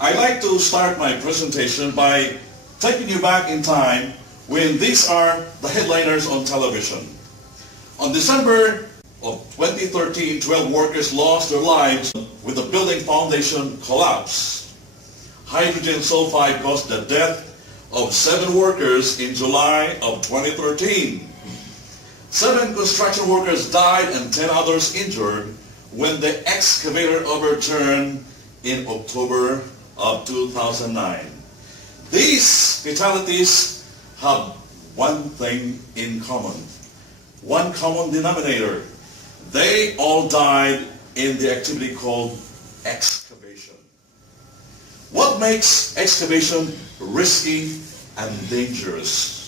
I'd like to start my presentation by taking you back in time when these are the headliners on television. On December of 2013, 12 workers lost their lives with the building foundation collapse. Hydrogen sulfide caused the death of 7 workers in July of 2013. 7 construction workers died and 10 others injured when the excavator overturned in October of 2009. These fatalities have one thing in common, one common denominator. They all died in the activity called excavation. What makes excavation risky and dangerous?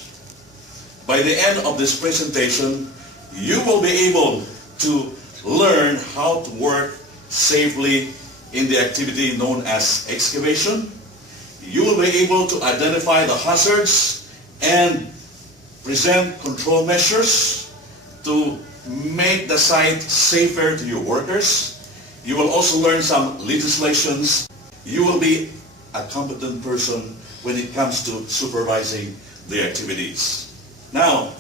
By the end of this presentation, you will be able to learn how to work safely in the activity known as excavation. You will be able to identify the hazards and present control measures to make the site safer to your workers. You will also learn some legislations. You will be a competent person when it comes to supervising the activities. Now,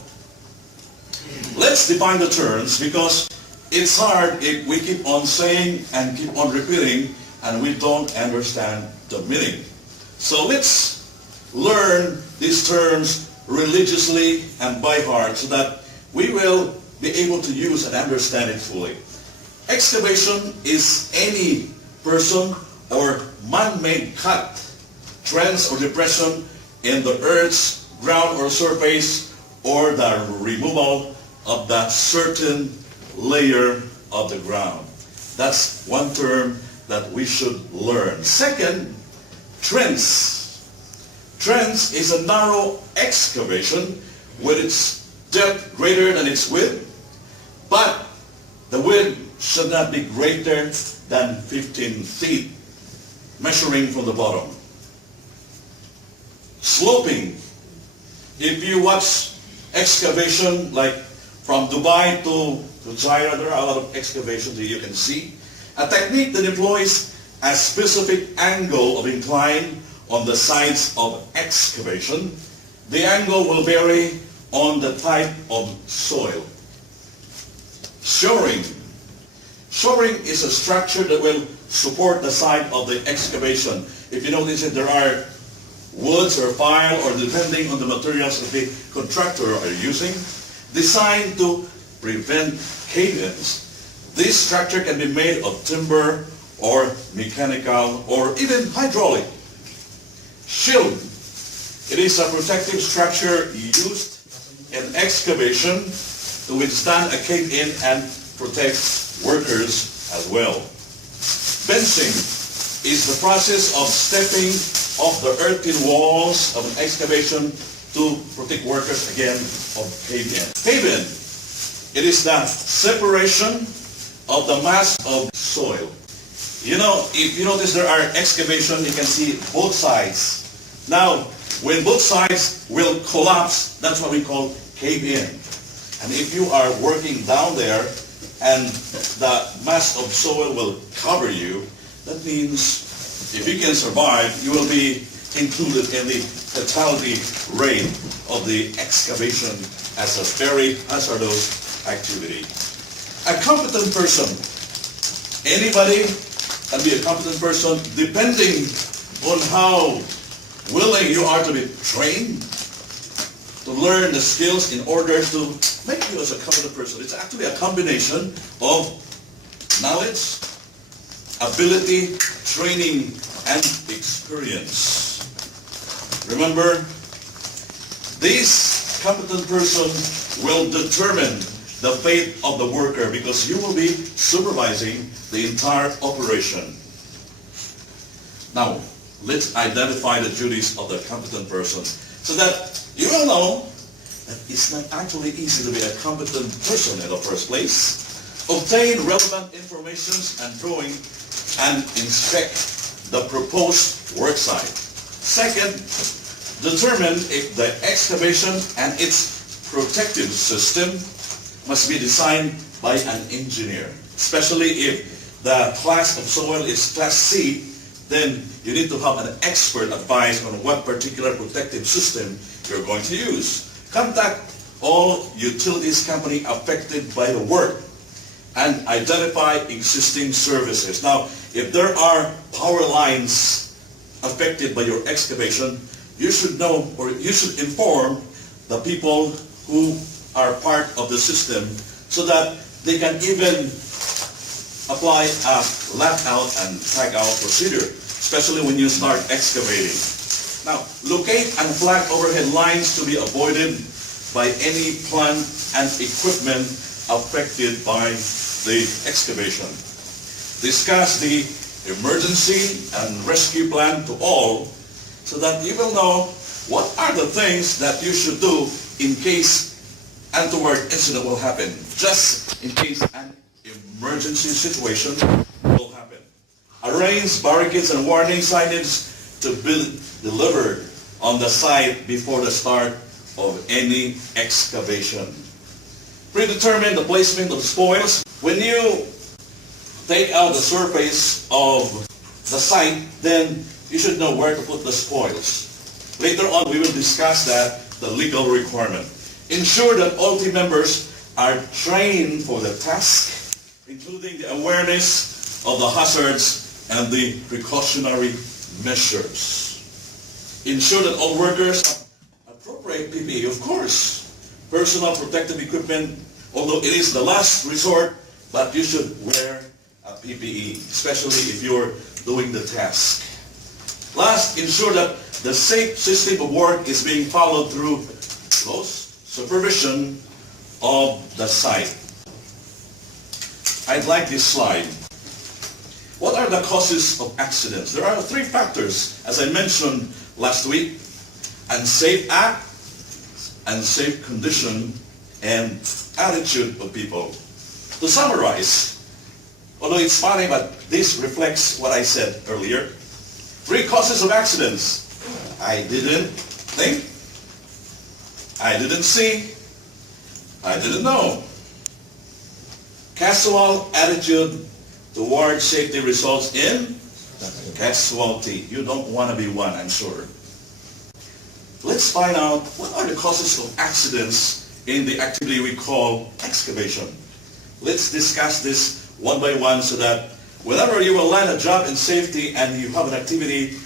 let's define the terms, because it's hard if we keep on saying and keep on repeating and we don't understand the meaning. So let's learn these terms religiously and by heart so that we will be able to use and understand it fully. Excavation is any person or man-made cut, trench or depression in the earth's ground or surface, or the removal of that certain layer of the ground. That's one term that we should learn. Second, trench. Trench is a narrow excavation with its depth greater than its width, but the width should not be greater than 15 feet, measuring from the bottom. Sloping. If you watch excavation like from Dubai to FUJAIRAH, there are a lot of excavations that you can see. A technique that employs a specific angle of incline on the sides of excavation. The angle will vary on the type of soil. Shoring. Shoring is a structure that will support the side of the excavation. If you notice that there are woods or pile, or depending on the materials that the contractor are using, designed to prevent cave-ins. This structure can be made of timber or mechanical or even hydraulic. Shield. It is a protective structure used in excavation to withstand a cave-in and protect workers as well. Benching is the process of stepping off the earthen walls of an excavation to protect workers again of cave-in. Cave-in, it is the separation of the mass of soil. You know, if you notice there are excavation, you can see both sides. Now, when both sides will collapse, that's what we call cave-in. And if you are working down there and the mass of soil will cover you, that means if you can survive, you will be included in the fatality rate of the excavation as a very hazardous activity. A competent person. Anybody can be a competent person depending on how willing you are to be trained, to learn the skills in order to make you as a competent person. It's actually a combination of knowledge, ability, training, and experience. Remember, this competent person will determine the fate of the worker, because you will be supervising the entire operation. Now, let's identify the duties of the competent person so that you will know that it's not actually easy to be a competent person in the first place. Obtain relevant information and drawing and inspect the proposed work site. Second, determine if the excavation and its protective system must be designed by an engineer, especially if the class of soil is Class C, then you need to have an expert advice on what particular protective system you're going to use. Contact all utilities company affected by the work and identify existing services. Now, if there are power lines affected by your excavation, you should know, or you should inform the people who are part of the system so that they can even apply a lockout and tag out procedure, especially when you start excavating. Now, locate and flag overhead lines to be avoided by any plant and equipment affected by the excavation. Discuss the emergency and rescue plan to all so that you will know what are the things that you should do in case untoward incident will happen, just in case an emergency situation will happen. Arrange barricades and warning signage to be delivered on the site before the start of any excavation. Predetermine the placement of spoils. When you take out the surface of the site, then you should know where to put the spoils. Later on, we will discuss that, the legal requirement. Ensure that all team members are trained for the task, including the awareness of the hazards and the precautionary measures. Ensure that all workers have appropriate PPE, of course. Personal protective equipment, although it is the last resort, but you should wear a PPE, especially if you're doing the task. Last, ensure that the safe system of work is being followed through close supervision of the site. I'd like this slide. What are the causes of accidents? There are three factors, as I mentioned last week: unsafe act, unsafe condition, and attitude of people. To summarize, although it's funny, but this reflects what I said earlier. Three causes of accidents: I didn't think, I didn't see, I didn't know. Casual attitude toward safety results in casualty. You don't want to be one, I'm sure. Let's find out what are the causes of accidents in the activity we call excavation. Let's discuss this one by one so that whenever you will land a job in safety and you have an activity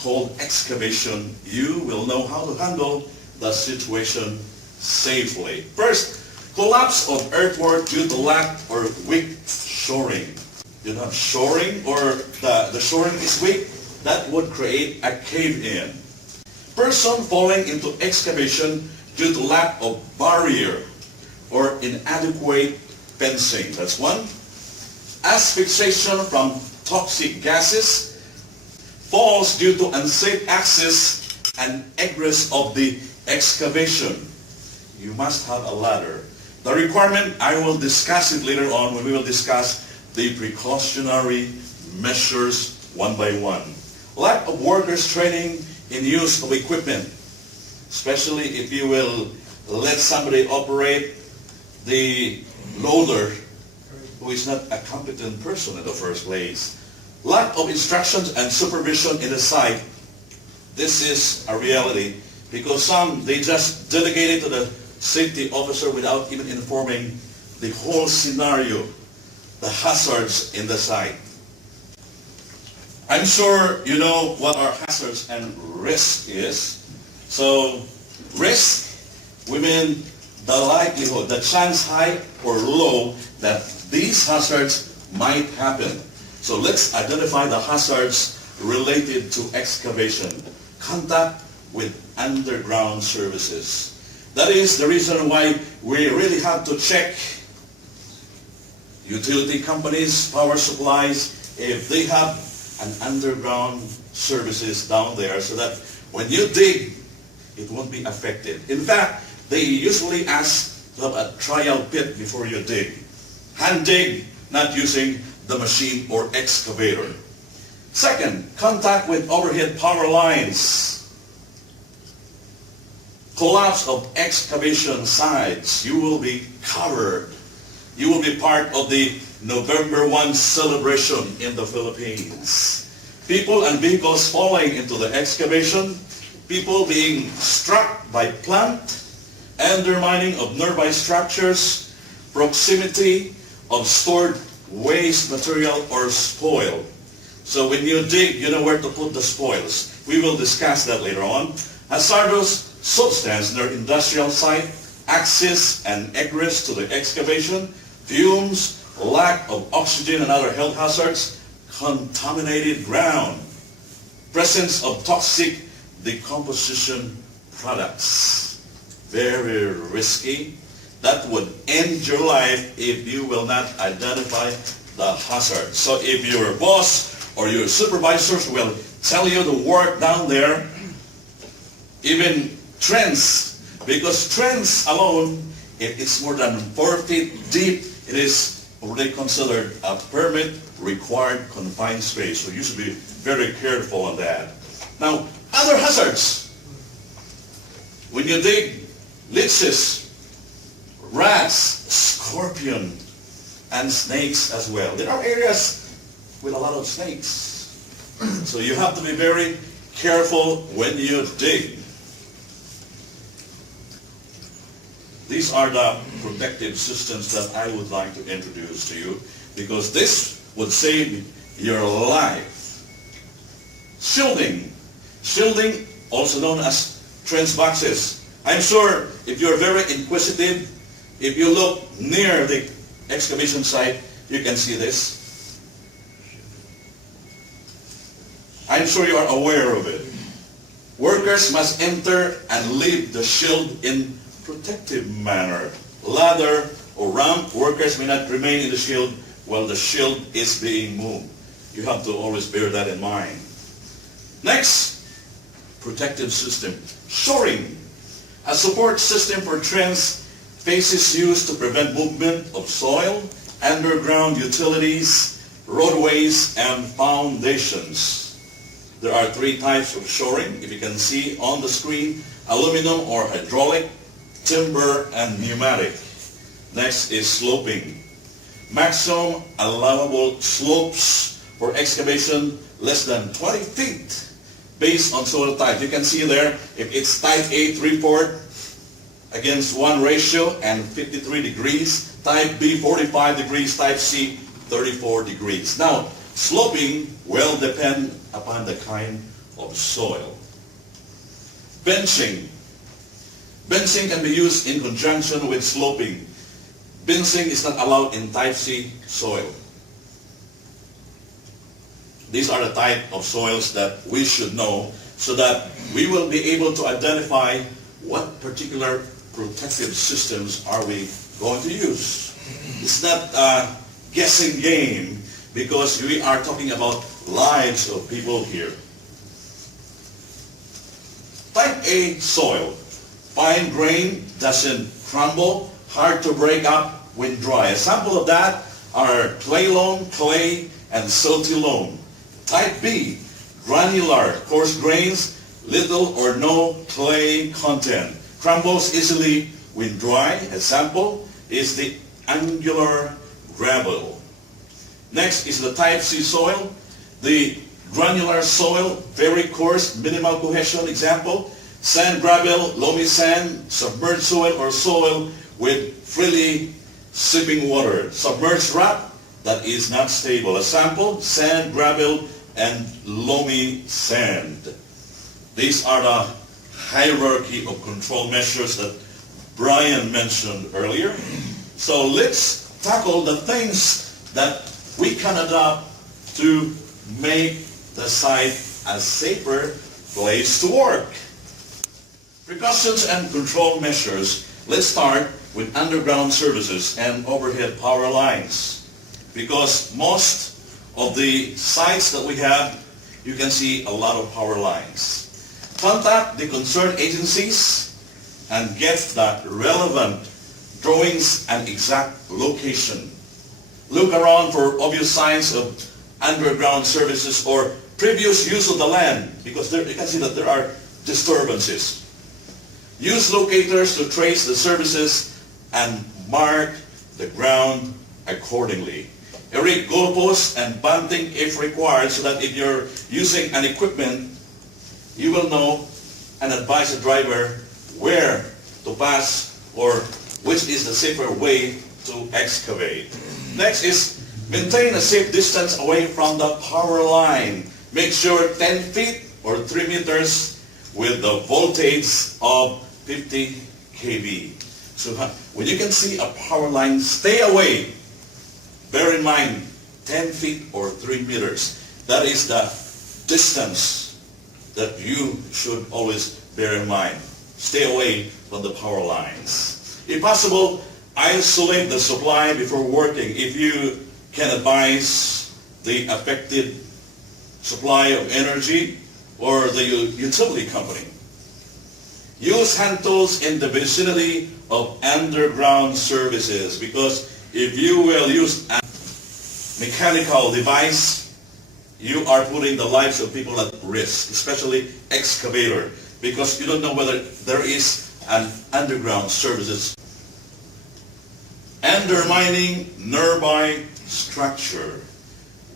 called excavation, you will know how to handle the situation safely. First, collapse of earthwork due to lack or weak shoring. You have shoring or the shoring is weak, that would create a cave-in. Person falling into excavation due to lack of barrier or inadequate fencing. That's one. Asphyxiation from toxic gases. Falls due to unsafe access and egress of the excavation. You must have a ladder. The requirement, I will discuss it later on when we will discuss the precautionary measures one by one. Lack of workers training in use of equipment, especially if you will let somebody operate the loader who is not a competent person in the first place. Lack of instructions and supervision in the site. This is a reality because some, they just delegate it to the safety officer without even informing the whole scenario, the hazards in the site. I'm sure you know what our hazards and risk is. So risk, we mean the likelihood, the chance high or low that these hazards might happen. So let's identify the hazards related to excavation. Contact with underground services. That is the reason why we really have to check utility companies, power supplies, if they have an underground services down there so that when you dig, it won't be affected. In fact, they usually ask to have a trial pit before you dig. Hand dig, not using the machine or excavator. Second, contact with overhead power lines. Collapse of excavation sites. You will be covered. You will be part of the November 1 celebration in the Philippines. people and vehicles falling into the excavation, people being struck by plant, undermining of nearby structures, proximity of stored waste material or spoil. So when you dig, you know where to put the spoils. We will discuss that later on. Hazardous substance near industrial site, access and egress to the excavation, fumes, lack of oxygen and other health hazards, contaminated ground, presence of toxic decomposition products. Very risky. That would end your life if you will not identify the hazard. So if your boss or your supervisors will tell you to work down there, even trench, because trench alone, if it's more than 4 feet deep, it is already considered a permit required confined space. So you should be very careful on that. Now, other hazards. When you dig, leeches, rats, scorpion, and snakes as well. There are areas with a lot of snakes. So you have to be very careful when you dig. These are the protective systems that I would like to introduce to you because this would save your life. Shielding. Shielding, also known as trench boxes. I'm sure if you're very inquisitive, if you look near the excavation site, you can see this. I'm sure you are aware of it. Workers must enter and leave the shield in protective manner. Ladder or ramp, workers may not remain in the shield while the shield is being moved. You have to always bear that in mind. Next, protective system. Shoring. A support system for trench faces used to prevent movement of soil, underground utilities, roadways, and foundations. There are 3 types of shoring, if you can see on the screen: aluminum or hydraulic, timber, and pneumatic. Next is sloping. Maximum allowable slopes for excavation less than 20 feet based on soil type. You can see there, if it's type A 3/4 against 1 ratio and 53 degrees, type B 45 degrees, type C 34 degrees. Now, sloping will depend upon the kind of soil. Benching. Benching can be used in conjunction with sloping. Benching is not allowed in type C soil. These are the type of soils that we should know so that we will be able to identify what particular protective systems are we going to use. It's not a guessing game because we are talking about lives of people here. Type A soil. Fine grain, doesn't crumble, hard to break up when dry. A sample of that are clay loam, clay, and silty loam. Type B, granular, coarse grains, little or no clay content. Crumbles easily when dry. A sample is the angular gravel. Next is the type C soil. The granular soil, very coarse, minimal cohesion. Example, sand, gravel, loamy sand, submerged soil, or soil with freely seeping water. Submerged rock that is not stable. A sample, sand, gravel, and loamy sand. These are the hierarchy of control measures that Brian mentioned earlier. So let's tackle the things that we can adopt to make the site a safer place to work. Precautions and control measures. Let's start with underground services and overhead power lines. Because most of the sites that we have, you can see a lot of power lines. Contact the concerned agencies and get the relevant drawings and exact location. Look around for obvious signs of underground services or previous use of the land, because there, you can see that there are disturbances. Use locators to trace the services and mark the ground accordingly. erect goalposts and bunting if required, so that if you're using an equipment, you will know and advise the driver where to pass or which is the safer way to excavate. Next is maintain a safe distance away from the power line. Make sure 10 feet or 3 meters with the voltage of 50 kV. So when you can see a power line, stay away. Bear in mind, 10 feet or 3 meters. That is the distance that you should always bear in mind. Stay away from the power lines. If possible, isolate the supply before working if you can advise the affected supply of energy or the utility company. Use hand tools in the vicinity of underground services, because if you will use a mechanical device, you are putting the lives of people at risk, especially excavator, because you don't know whether there is an underground services. Undermining nearby structure.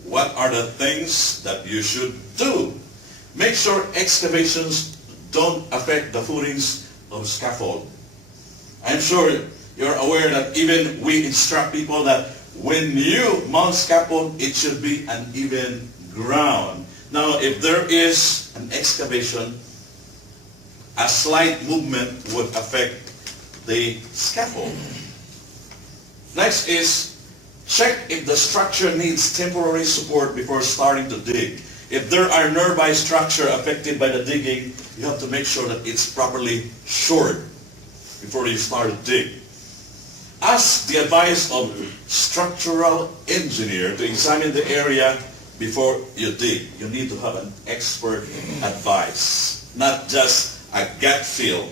What are the things that you should do? Make sure excavations don't affect the footings of scaffold. I'm sure you're aware that even we instruct people that when you mount scaffold, it should be an even ground. Now, if there is an excavation, a slight movement would affect the scaffold. Next is check if the structure needs temporary support before starting to dig. If there are nearby structure affected by the digging, you have to make sure that it's properly shored before you start to dig. Ask the advice of structural engineer to examine the area before you dig. You need to have an expert advice, not just a gut feel.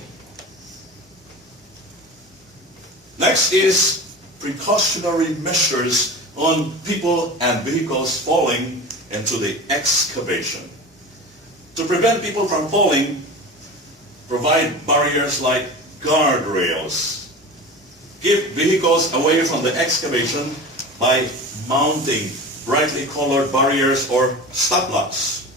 Next is precautionary measures on people and vehicles falling into the excavation. To prevent people from falling, provide barriers like guardrails. Keep vehicles away from the excavation by mounting brightly colored barriers or stop blocks.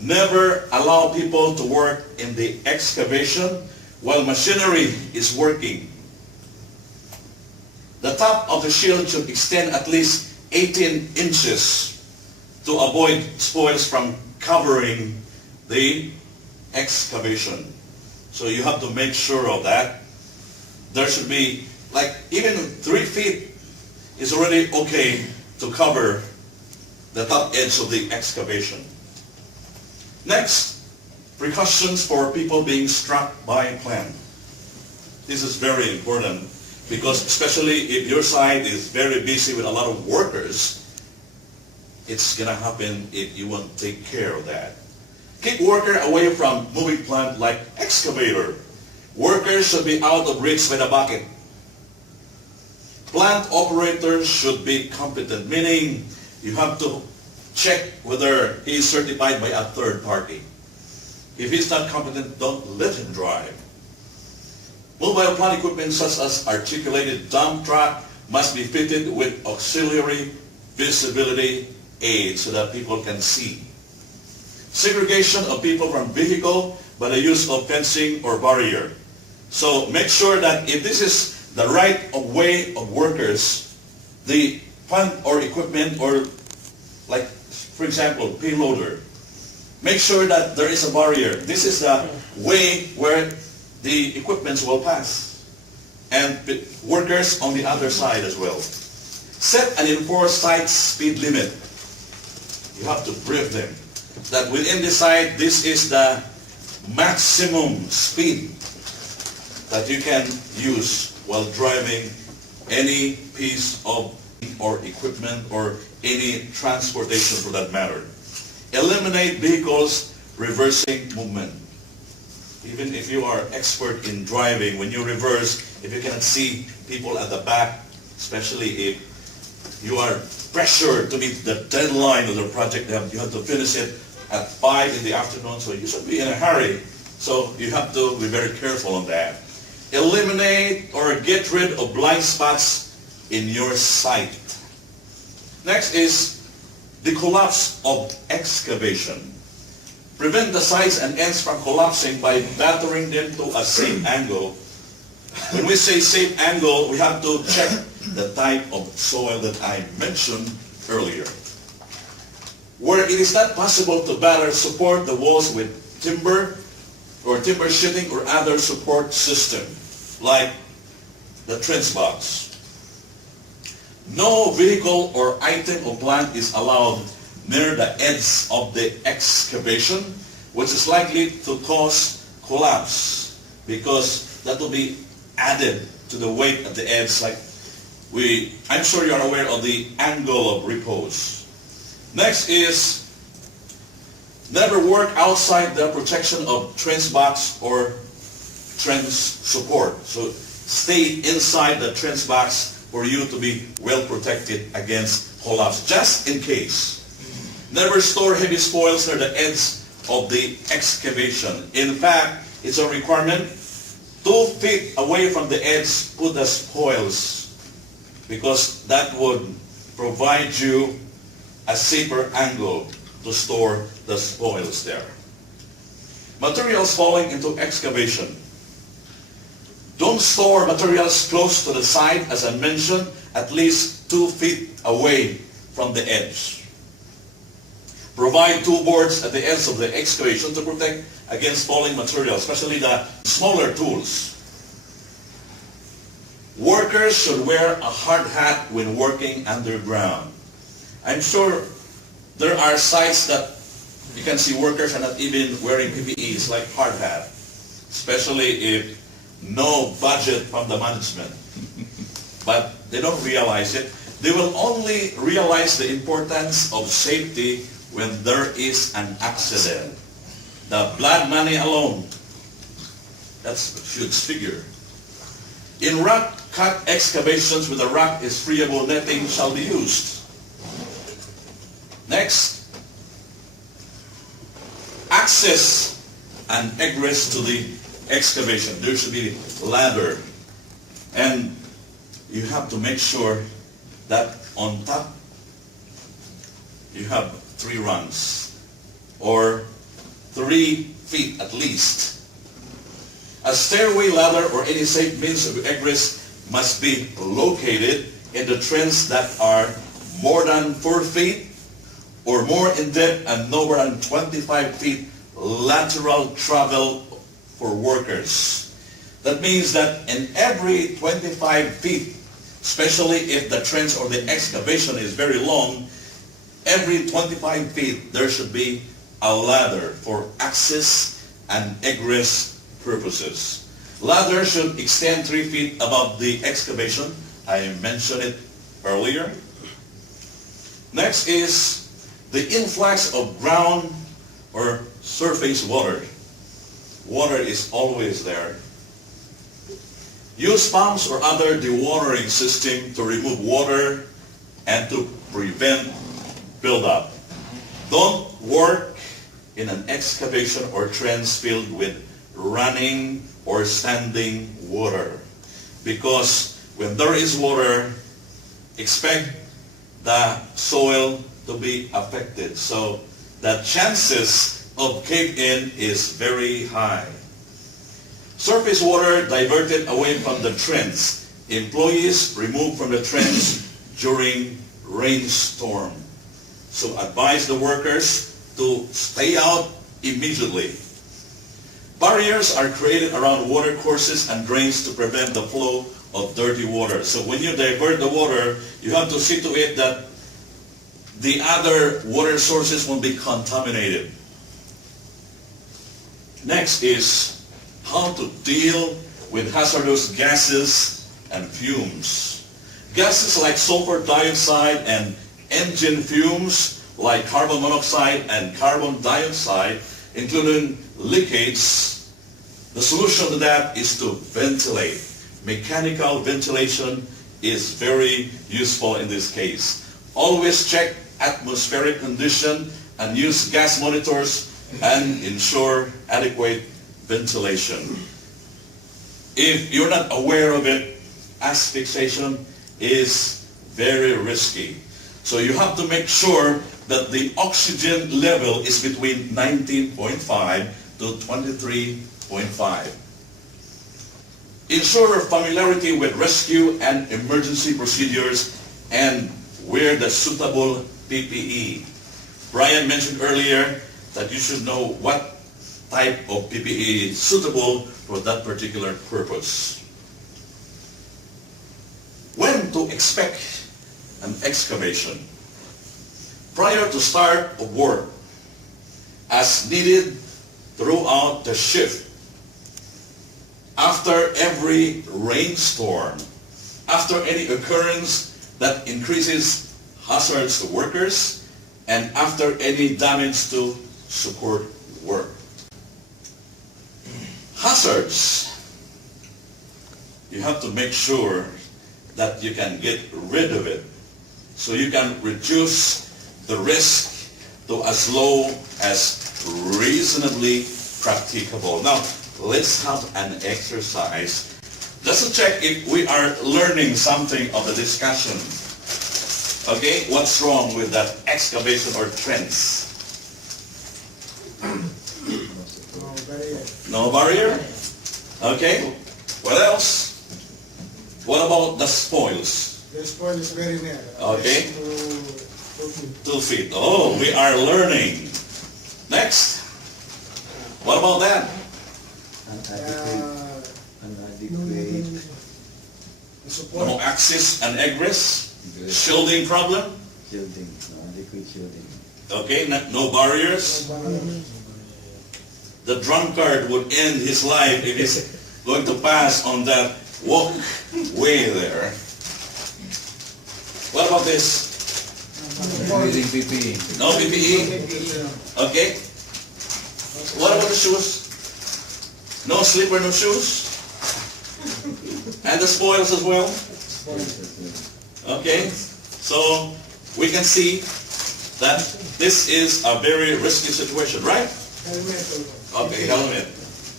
Never allow people to work in the excavation while machinery is working. The top of the shield should extend at least 18 inches to avoid spoils from covering the excavation. So you have to make sure of that. There should be, like, even 3 feet is already okay to cover the top edge of the excavation. Next, precautions for people being struck by plant. This is very important, because especially if your site is very busy with a lot of workers, it's going to happen if you won't take care of that. Keep worker away from moving plant like excavator. Workers should be out of reach by the bucket. Plant operators should be competent, meaning you have to check whether he is certified by a third party. If he's not competent, don't let him drive. Mobile plant equipment such as articulated dump truck must be fitted with auxiliary visibility aids so that people can see. Segregation of people from vehicle by the use of fencing or barrier. So make sure that if this is the right way of workers, the plant or equipment, or like, for example, payloader, make sure that there is a barrier. This is the way where the equipments will pass, and workers on the other side as well. Set and enforce site speed limit. You have to brief them that within the site, this is the maximum speed that you can use while driving any piece of or equipment or any transportation for that matter. Eliminate vehicles reversing movement. Even if you are expert in driving, when you reverse, if you cannot see people at the back, especially if you are pressured to meet the deadline of the project, you have to finish it at 5 in the afternoon, so you should be in a hurry. So you have to be very careful on that. Eliminate or get rid of blind spots in your site. Next is the collapse of excavation. Prevent the sides and ends from collapsing by battering them to a safe angle. When we say safe angle, we have to check the type of soil that I mentioned earlier. Where it is not possible to batter, support the walls with timber or timber sheeting or other support system, like the trench box. No vehicle or item or plant is allowed near the edge of the excavation, which is likely to cause collapse because that will be added to the weight at the edge. Like I'm sure you are aware of the angle of repose. Next is never work outside the protection of trench box or trench support. So stay inside the trench box for you to be well protected against collapse, just in case. Never store heavy spoils near the edge of the excavation. In fact, it's a requirement 2 feet away from the edge, put the spoils, because that would provide you a safer angle to store the spoils there. Materials falling into excavation. Don't store materials close to the side, as I mentioned, at least 2 feet away from the edge. Provide 2 boards at the ends of the excavation to protect against falling materials, especially the smaller tools. Workers should wear a hard hat when working underground. I'm sure there are sites that you can see workers are not even wearing PPEs like hard hat, especially if no budget from the management. But they don't realize it. They will only realize the importance of safety when there is an accident. The blood money alone, that's a huge figure. In rock cut excavations where the rock is friable, netting shall be used. Next, access and egress to the excavation. There should be a ladder, and you have to make sure that on top you have 3 rungs or 3 feet at least. A stairway, ladder, or any safe means of egress must be located in the trenches that are more than 4 feet or more in depth and no more than 25 feet lateral travel for workers. That means that in every 25 feet, especially if the trench or the excavation is very long, every 25 feet there should be a ladder for access and egress purposes. Ladder should extend 3 feet above the excavation. I mentioned it earlier. Next is the influx of ground or surface water. Water is always there. Use pumps or other dewatering system to remove water and to prevent buildup. Don't work in an excavation or trench filled with running or standing water, because when there is water, expect the soil to be affected. So the chances of cave-in is very high. Surface water diverted away from the trench. Employees removed from the trench during rainstorm. So advise the workers to stay out immediately. Barriers are created around water courses and drains to prevent the flow of dirty water. So when you divert the water, you have to see to it that the other water sources won't be contaminated. Next is how to deal with hazardous gases and fumes. Gases like sulfur dioxide and engine fumes like carbon monoxide and carbon dioxide, including leakage. The solution to that is to ventilate. Mechanical ventilation is very useful in this case. Always check atmospheric condition and use gas monitors and ensure adequate ventilation. If you're not aware of it, asphyxiation is very risky. So you have to make sure that the oxygen level is between 19.5 to 23.5. Ensure familiarity with rescue and emergency procedures and wear the suitable PPE. Brian mentioned earlier that you should know what type of PPE is suitable for that particular purpose. When to expect an excavation? Prior to start of work, as needed throughout the shift, after every rainstorm, after any occurrence that increases hazards to workers, and after any damage to support work. Hazards, you have to make sure that you can get rid of it so you can reduce the risk to as low as reasonably practicable. Now, let's have an exercise just to check if we are learning something of the discussion. Okay, what's wrong with that excavation or trench? No barrier? Okay, what else? What about the spoils? The spoil is very near. Okay. 2 feet. 2 feet. Oh, we are learning. Next. What about that? The support. No access and egress? Shielding problem? Shielding, adequate shielding. Okay, no barriers? No barriers. The drunkard would end his life if he's going to pass on that walkway there. What about this? Using PPE. No PPE? Okay. What about the shoes? No slipper, no shoes? And the spoils as well? Okay. So we can see that this is a very risky situation, right? Helmet. Okay, helmet.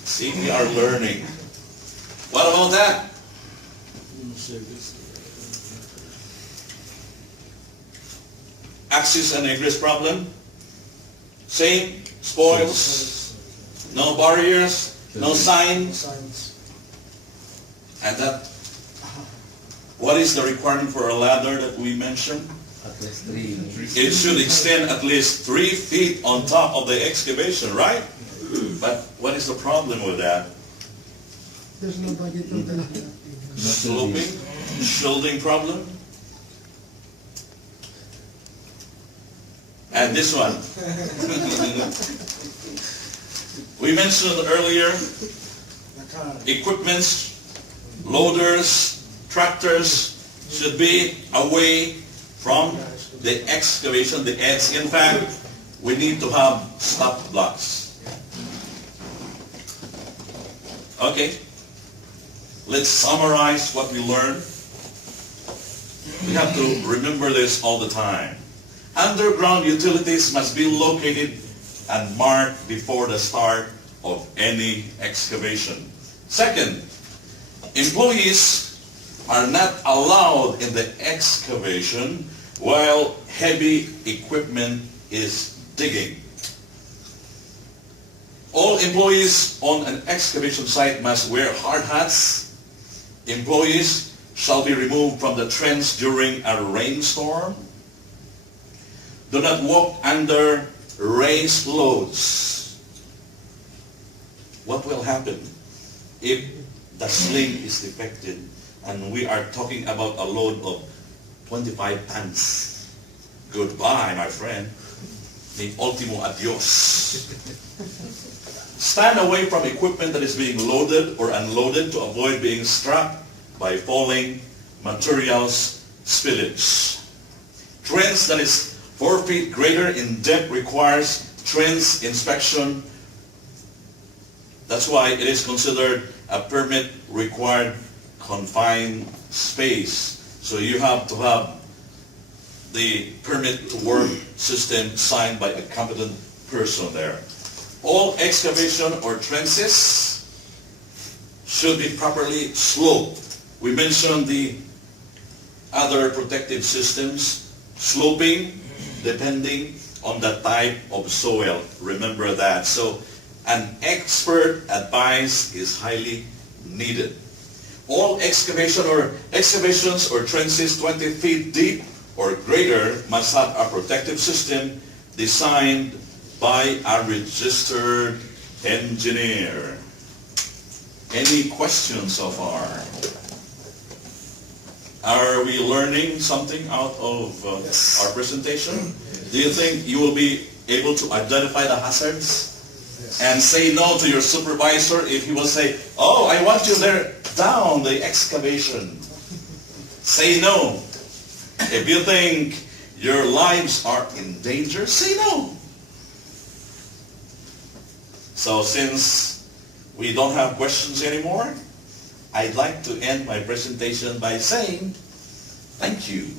See, we are learning. What about that? Access and egress problem? Same, spoils, no barriers, no signs. Signs. And that, what is the requirement for a ladder that we mentioned? At least 3. It should extend at least 3 feet on top of the excavation, right? But what is the problem with that? There's no budget on that. Sloping, shielding problem. And this one. We mentioned earlier, The car. equipments, loaders, tractors should be away from the excavation, the edge. In fact, we need to have stop blocks. Okay, let's summarize what we learned. We have to remember this all the time. Underground utilities must be located and marked before the start of any excavation. Second, employees are not allowed in the excavation while heavy equipment is digging. All employees on an excavation site must wear hard hats. Employees shall be removed from the trench during a rainstorm. Do not walk under raised loads. What will happen if the sling is defected and we are talking about a load of 25 tons? Goodbye, my friend. Mi ultimo adios. Stand away from equipment that is being loaded or unloaded to avoid being struck by falling materials spillage. Trench that is 4 feet greater in depth requires trench inspection. That's why it is considered a permit required confined space. So you have to have the permit to work system signed by a competent person there. All excavation or trenches should be properly sloped. We mentioned the other protective systems sloping, depending on the type of soil. Remember that. So an expert advice is highly needed. All excavations or trenches 20 feet deep or greater must have a protective system designed by a registered engineer. Any questions so far? Are we learning something out of Yes. our presentation? Do you think you will be able to identify the hazards? And say no to your supervisor if he will say, oh, I want you there down the excavation. Say no. If you think your lives are in danger, say no. So since we don't have questions anymore, I'd like to end my presentation by saying thank you.